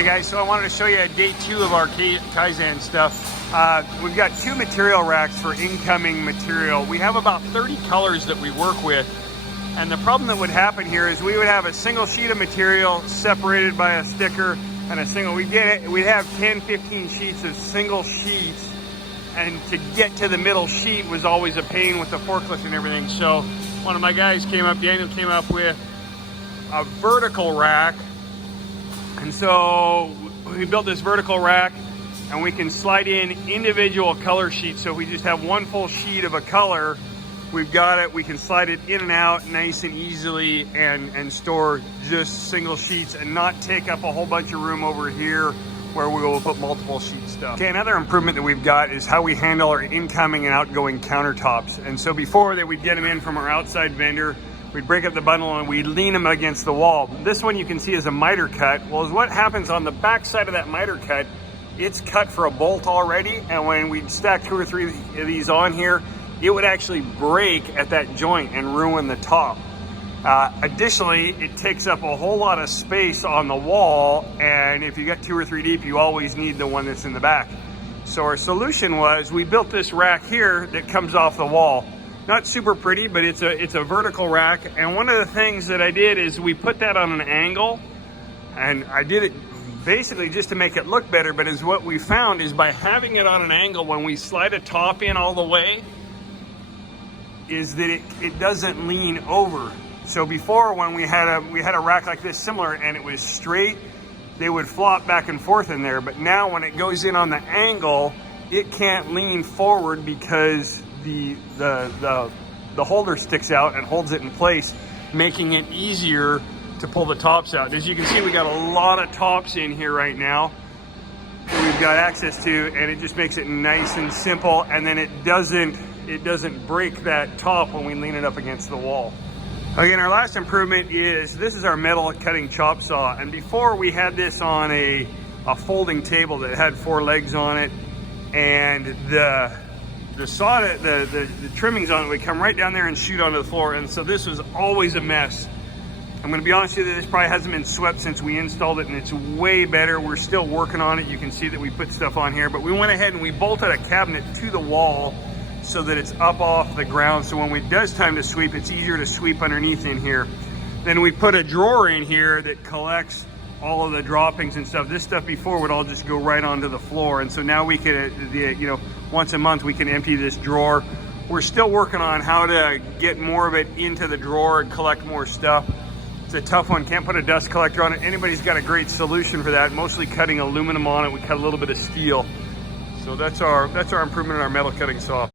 Hey guys, so I wanted to show you day 2 of our Kaizen stuff. We've got 2 material racks for incoming material. We have about 30 colors that we work with. And the problem that would happen here is we would have a single sheet of material separated by a sticker and a single, we'd have 10, 15 sheets of single sheets. And to get to the middle sheet was always a pain with the forklift and everything. So one of my guys Daniel came up with a vertical rack. And so we built this vertical rack and we can slide in individual color sheets. So if we just have one full sheet of a color, we've got it, we can slide it in and out nice and easily and store just single sheets and not take up a whole bunch of room over here where we will put multiple sheet stuff. Okay, another improvement that we've got is how we handle our incoming and outgoing countertops. And so before that, we'd get them in from our outside vendor, we'd break up the bundle and we'd lean them against the wall. This one you can see is a miter cut. Well, is what happens on the back side of that miter cut, it's cut for a bolt already, and when we'd stack 2 or 3 of these on here, it would actually break at that joint and ruin the top. Additionally, it takes up a whole lot of space on the wall, and if you got 2 or 3 deep, you always need the one that's in the back. So our solution was we built this rack here that comes off the wall. Not super pretty, but it's a vertical rack. And one of the things that I did is we put that on an angle, and I did it basically just to make it look better. But as what we found is by having it on an angle, when we slide a top in all the way, is that it doesn't lean over. So before, when we had a rack like this similar and it was straight, they would flop back and forth in there. But now when it goes in on the angle, it can't lean forward because the holder sticks out and holds it in place, making it easier to pull the tops out. As you can see, we got a lot of tops in here right now that we've got access to, and it just makes it nice and simple, and then it doesn't break that top when we lean it up against the wall. Again, our last improvement is this is our metal cutting chop saw, and before we had this on a folding table that had 4 legs on it, and the saw, the trimmings on it would come right down there and shoot onto the floor, and so this was always a mess. I'm gonna be honest with you, this probably hasn't been swept since we installed it, and it's way better. We're still working on it. You can see that we put stuff on here, but we went ahead and we bolted a cabinet to the wall so that it's up off the ground, so when it does time to sweep, it's easier to sweep underneath in here. Then we put a drawer in here that collects all of the droppings and stuff. This stuff before would all just go right onto the floor, and so now we could, once a month we can empty this drawer. We're still working on how to get more of it into the drawer and collect more stuff. It's a tough one, can't put a dust collector on it. Anybody's got a great solution for that, mostly cutting aluminum on it. We cut a little bit of steel. So that's our improvement in our metal cutting saw.